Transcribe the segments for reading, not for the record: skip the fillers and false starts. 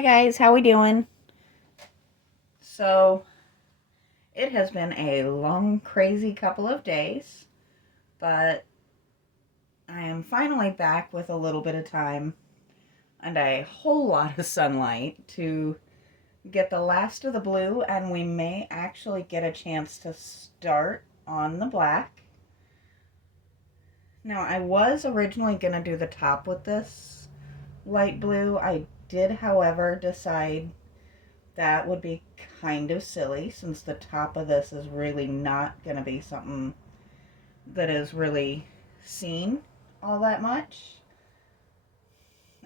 Hi guys, how we doing? So, it has been a long, crazy couple of days, but I am finally back with a little bit of time and a whole lot of sunlight to get the last of the blue, and we may actually get a chance to start on the black. Now, I was originally going to do the top with this light blue. I did, however, decide that would be kind of silly since the top of this is really not going to be something that is really seen all that much.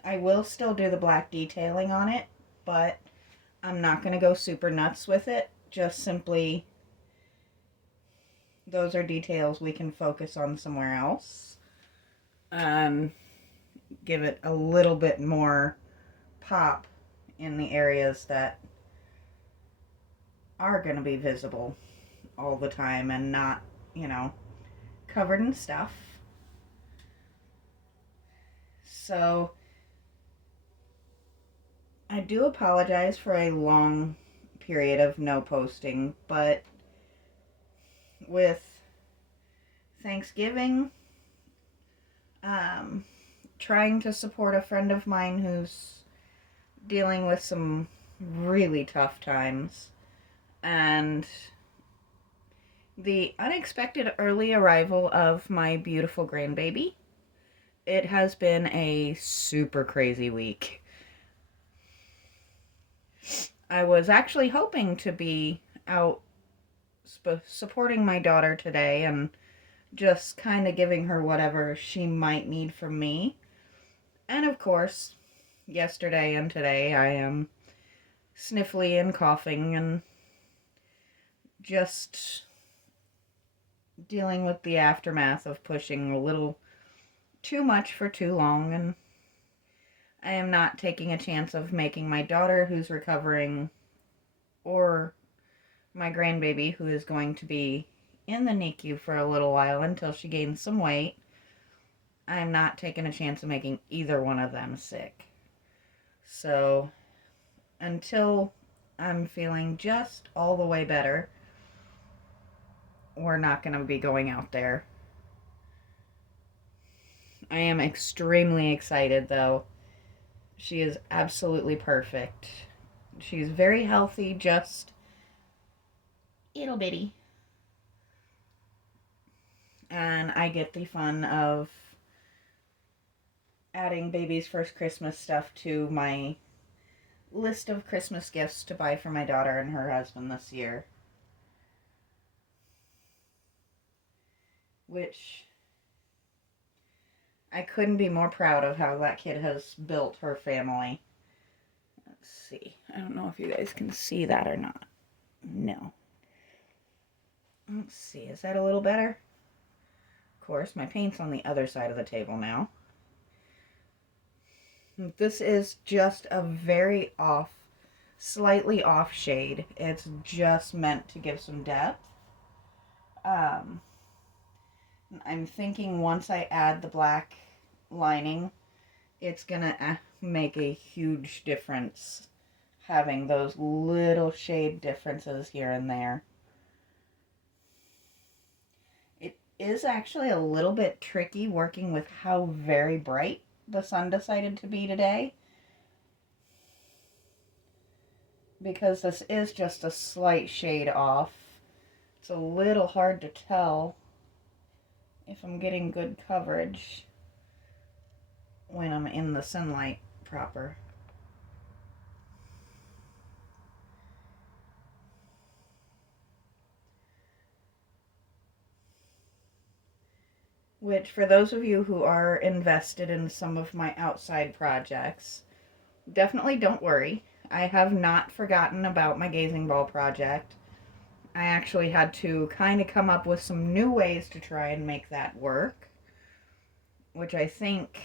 I will still do the black detailing on it, but I'm not going to go super nuts with it. Just simply, those are details we can focus on somewhere else and give it a little bit more pop in the areas that are going to be visible all the time and not, you know, covered in stuff. So I do apologize for a long period of no posting, but with Thanksgiving, um, trying to support a friend of mine who's dealing with some really tough times, and the unexpected early arrival of my beautiful grandbaby, it has been a super crazy week. I was actually hoping to be out supporting my daughter today and just kind of giving her whatever she might need from me. And of course, yesterday and today I am sniffly and coughing and just dealing with the aftermath of pushing a little too much for too long. And I am not taking a chance of making my daughter, who's recovering, or my grandbaby, who is going to be in the NICU for a little while until she gains some weight. I'm not taking a chance of making either one of them sick. So, until I'm feeling just all the way better, we're not going to be going out there. I am extremely excited, though. She is absolutely perfect. She's very healthy, just ittle bitty. And I get the fun of adding baby's first Christmas stuff to my list of Christmas gifts to buy for my daughter and her husband this year. Which I couldn't be more proud of how that kid has built her family. Let's see. I don't know if you guys can see that or not. No. Let's see. Is that a little better? Of course, my paint's on the other side of the table now. This is just a very slightly off shade. It's just meant to give some depth. Um, I'm thinking once I add the black lining, it's gonna make a huge difference having those little shade differences here and there. It is actually a little bit tricky working with how very bright the sun decided to be today, because this is just a slight shade off. It's a little hard to tell if I'm getting good coverage when I'm in the sunlight proper. Which, for those of you who are invested in some of my outside projects, definitely don't worry. I have not forgotten about my gazing ball project. I actually had to kind of come up with some new ways to try and make that work, which I think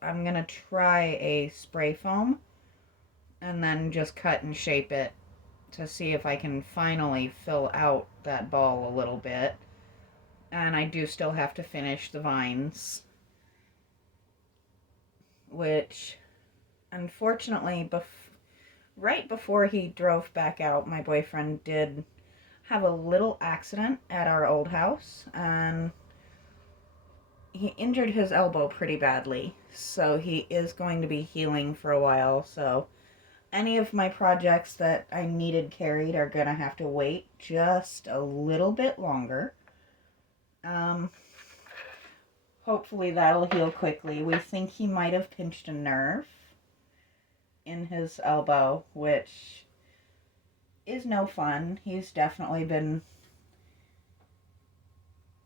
I'm going to try a spray foam and then just cut and shape it to see if I can finally fill out that ball a little bit. And I do still have to finish the vines, which unfortunately Right before he drove back out, my boyfriend did have a little accident at our old house, and he injured his elbow pretty badly. So he is going to be healing for a while. So any of my projects that I needed carried are going to have to wait just a little bit longer. Um, Hopefully that'll heal quickly. We think he might have pinched a nerve in his elbow, which is no fun. He's definitely been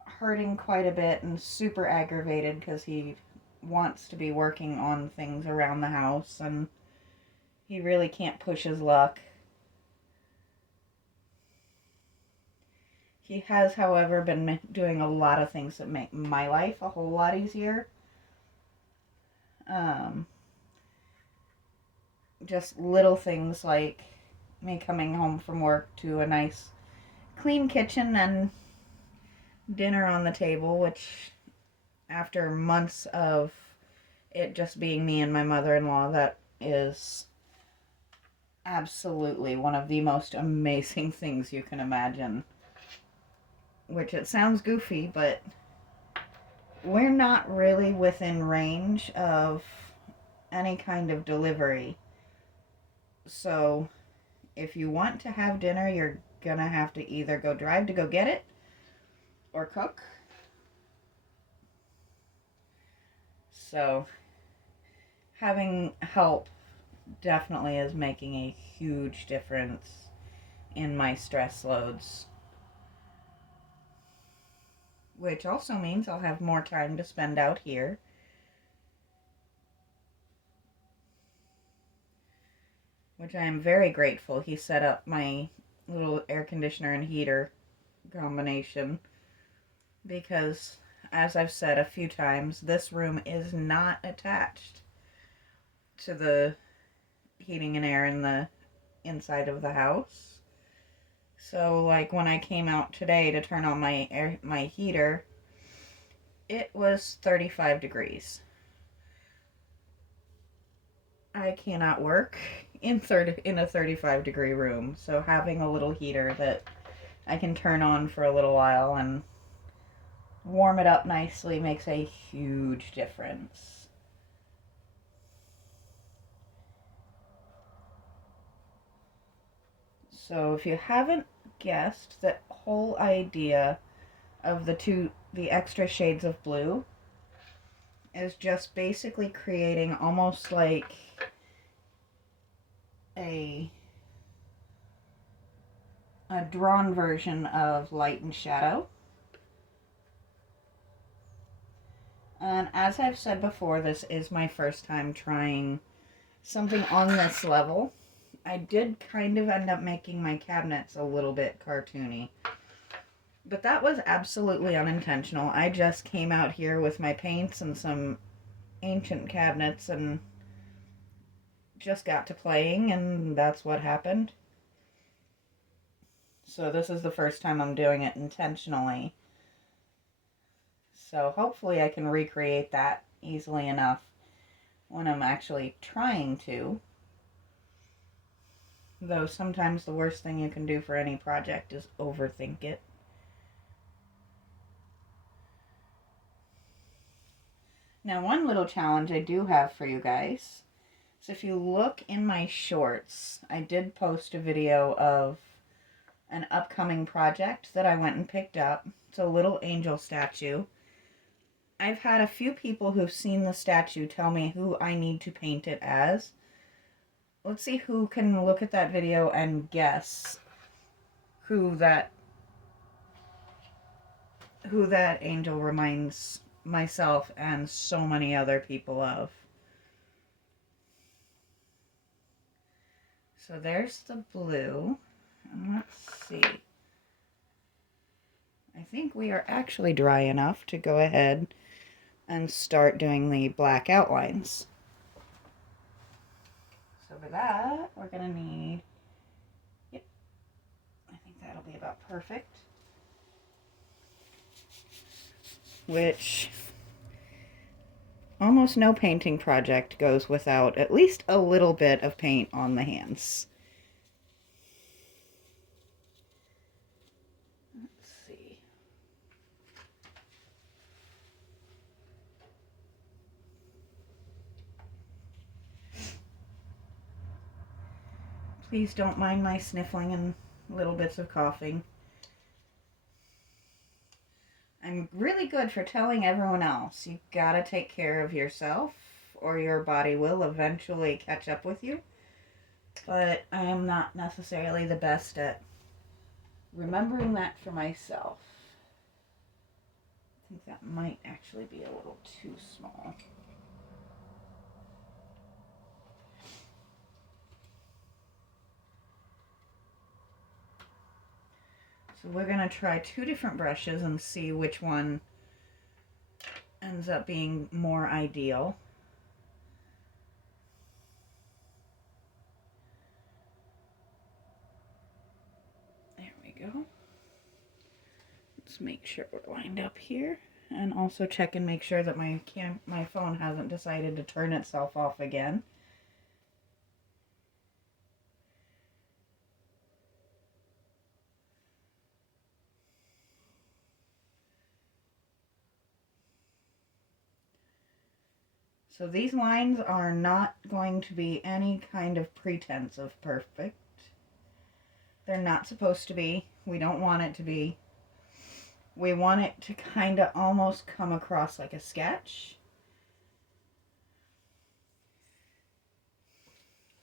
hurting quite a bit and super aggravated because he wants to be working on things around the house and he really can't push his luck. He has, however, been doing a lot of things that make my life a whole lot easier. Um, just little things like me coming home from work to a nice clean kitchen and dinner on the table, which after months of it just being me and my mother-in-law, that is absolutely one of the most amazing things you can imagine. Which it sounds goofy, but we're not really within range of any kind of delivery. So if you want to have dinner, you're gonna have to either go drive to go get it or cook. So having help definitely is making a huge difference in my stress loads. Which also means I'll have more time to spend out here. Which I am very grateful he set up my little air conditioner and heater combination. Because, as I've said a few times, this room is not attached to the heating and air in the inside of the house. So, like, when I came out today to turn on my heater, it was 35 degrees. I cannot work in a 35 degree room, so having a little heater that I can turn on for a little while and warm it up nicely makes a huge difference. So if you haven't guessed, the whole idea of the extra shades of blue is just basically creating almost like a drawn version of light and shadow. And as I've said before, this is my first time trying something on this level. I did kind of end up making my cabinets a little bit cartoony. But that was absolutely unintentional. I just came out here with my paints and some ancient cabinets and just got to playing, and that's what happened. So this is the first time I'm doing it intentionally. So hopefully I can recreate that easily enough when I'm actually trying to. Though sometimes the worst thing you can do for any project is overthink it. Now, one little challenge I do have for you guys. So if you look in my shorts, I did post a video of an upcoming project that I went and picked up. It's a little angel statue. I've had a few people who've seen the statue tell me who I need to paint it as. Let's see who can look at that video and guess who that angel reminds myself and so many other people of. So there's the blue. And let's see. I think we are actually dry enough to go ahead and start doing the black outlines. So for that, we're going to need, yep, I think that'll be about perfect. Which almost no painting project goes without at least a little bit of paint on the hands. Let's see. Please don't mind my sniffling and little bits of coughing. I'm really good for telling everyone else, you gotta take care of yourself or your body will eventually catch up with you. But I am not necessarily the best at remembering that for myself. I think that might actually be a little too small. So we're going to try 2 different brushes and see which one ends up being more ideal. There we go. Let's make sure we're lined up here. And also check and make sure that my phone hasn't decided to turn itself off again. So these lines are not going to be any kind of pretense of perfect. They're not supposed to be. We don't want it to be. We want it to kind of almost come across like a sketch.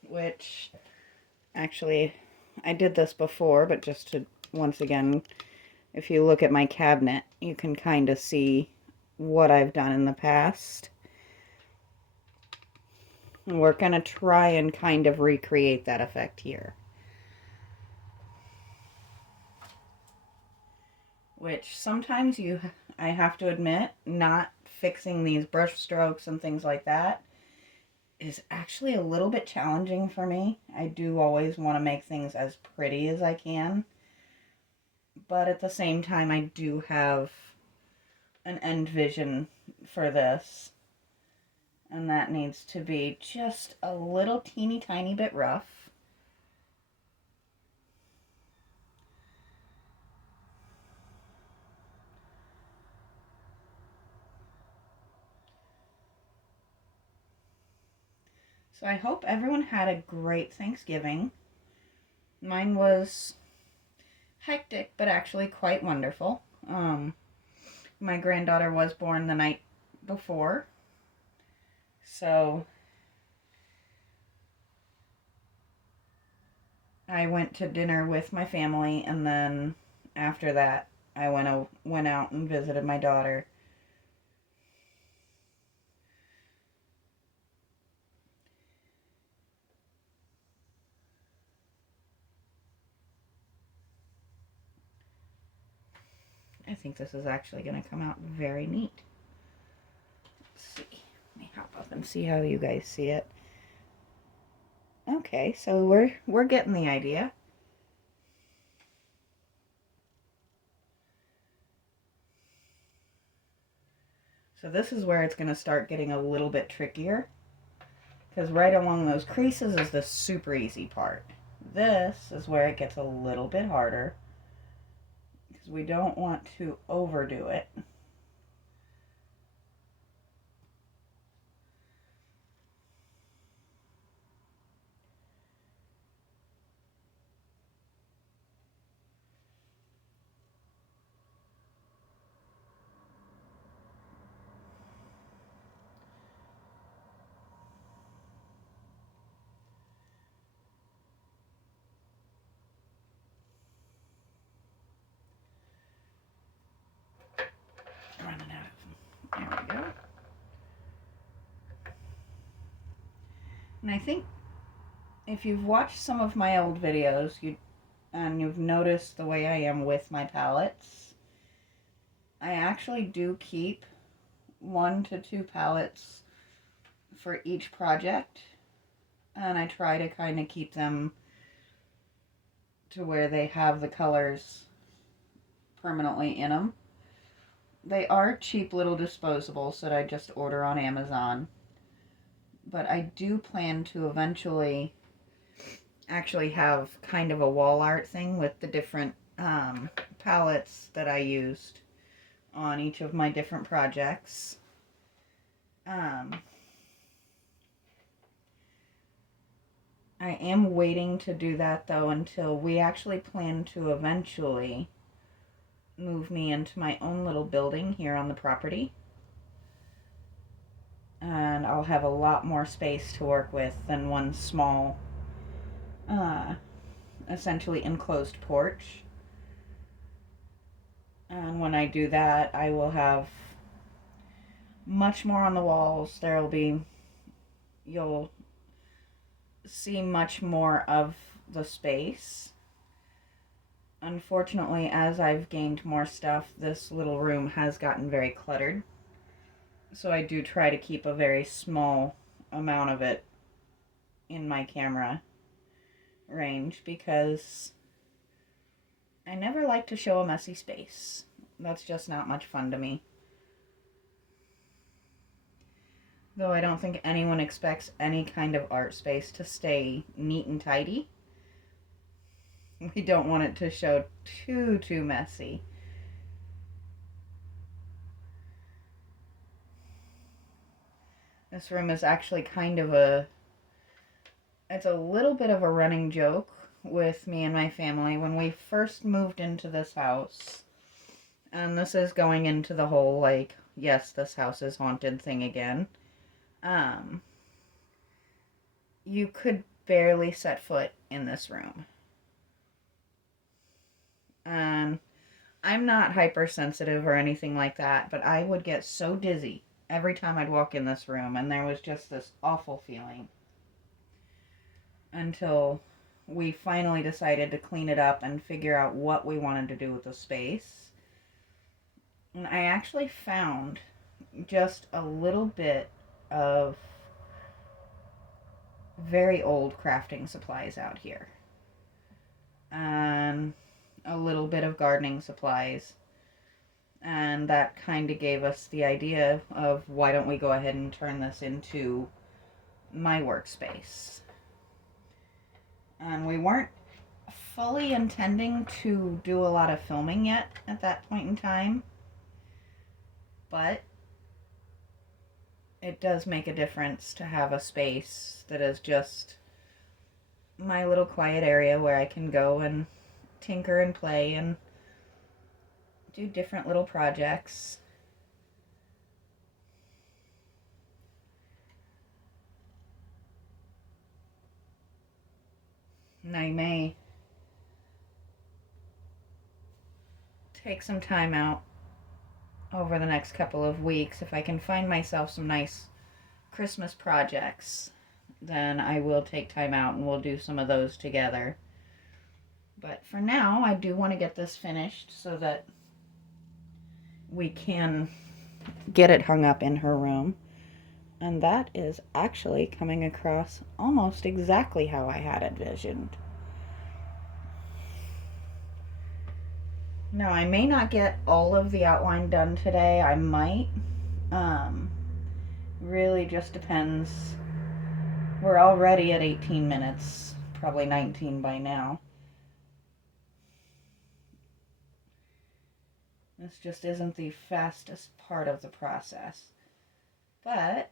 Which, actually, I did this before, but just to, once again, if you look at my cabinet, you can kind of see what I've done in the past. We're going to try and kind of recreate that effect here. Which sometimes I have to admit, not fixing these brush strokes and things like that is actually a little bit challenging for me. I do always want to make things as pretty as I can. But at the same time, I do have an end vision for this. And that needs to be just a little teeny tiny bit rough. So I hope everyone had a great Thanksgiving. Mine was hectic, but actually quite wonderful. My granddaughter was born the night before. So I went to dinner with my family, and then after that, I went out and visited my daughter. I think this is actually going to come out very neat. Let's see. Let me hop up and see how you guys see it. Okay, so we're getting the idea. So this is where it's going to start getting a little bit trickier. Because right along those creases is the super easy part. This is where it gets a little bit harder. Because we don't want to overdo it. Running out of them. There we go. And I think if you've watched some of my old videos, and you've noticed the way I am with my palettes, I actually do keep 1 to 2 palettes for each project, and I try to kind of keep them to where they have the colors permanently in them. They are cheap little disposables that I just order on Amazon. But I do plan to eventually actually have kind of a wall art thing with the different palettes that I used on each of my different projects. I am waiting to do that though until we actually plan to eventually move me into my own little building here on the property. And I'll have a lot more space to work with than one small, essentially enclosed porch. And when I do that, I will have much more on the walls. You'll see much more of the space. Unfortunately, as I've gained more stuff, this little room has gotten very cluttered. So I do try to keep a very small amount of it in my camera range because I never like to show a messy space. That's just not much fun to me. Though I don't think anyone expects any kind of art space to stay neat and tidy. We don't want it to show too messy. This room is actually it's a little bit of a running joke with me and my family when we first moved into this house. And this is going into the whole, like, yes, this house is haunted thing again. You could barely set foot in this room. I'm not hypersensitive or anything like that, but I would get so dizzy every time I'd walk in this room, and there was just this awful feeling until we finally decided to clean it up and figure out what we wanted to do with the space. And I actually found just a little bit of very old crafting supplies out here. And a little bit of gardening supplies. And that kind of gave us the idea of why don't we go ahead and turn this into my workspace. And we weren't fully intending to do a lot of filming yet at that point in time. But it does make a difference to have a space that is just my little quiet area where I can go and tinker and play and do different little projects. And I may take some time out over the next couple of weeks. If I can find myself some nice Christmas projects, then I will take time out and we'll do some of those together. But for now, I do want to get this finished so that we can get it hung up in her room. And that is actually coming across almost exactly how I had envisioned. Now, I may not get all of the outline done today. I might. Really just depends. We're already at 18 minutes, probably 19 by now. This just isn't the fastest part of the process. But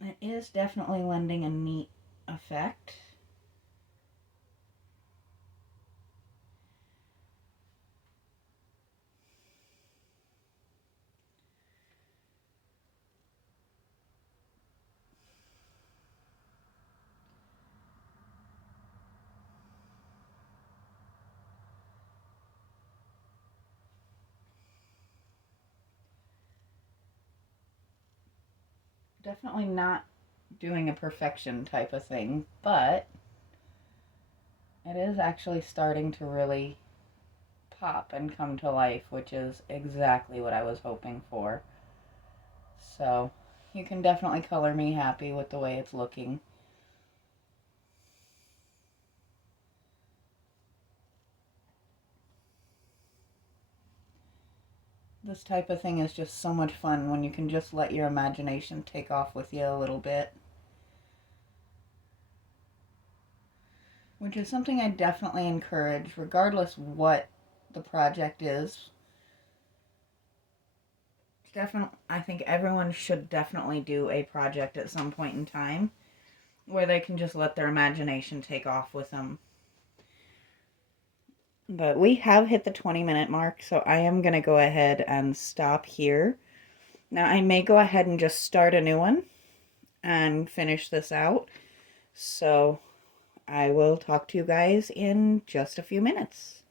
it is definitely lending a neat effect. Definitely not doing a perfection type of thing, but it is actually starting to really pop and come to life, which is exactly what I was hoping for. So you can definitely color me happy with the way it's looking. This type of thing is just so much fun when you can just let your imagination take off with you a little bit. Which is something I definitely encourage, regardless what the project is. Definitely, I think everyone should definitely do a project at some point in time where they can just let their imagination take off with them. But we have hit the 20-minute mark, so I am going to go ahead and stop here. Now, I may go ahead and just start a new one and finish this out. So I will talk to you guys in just a few minutes.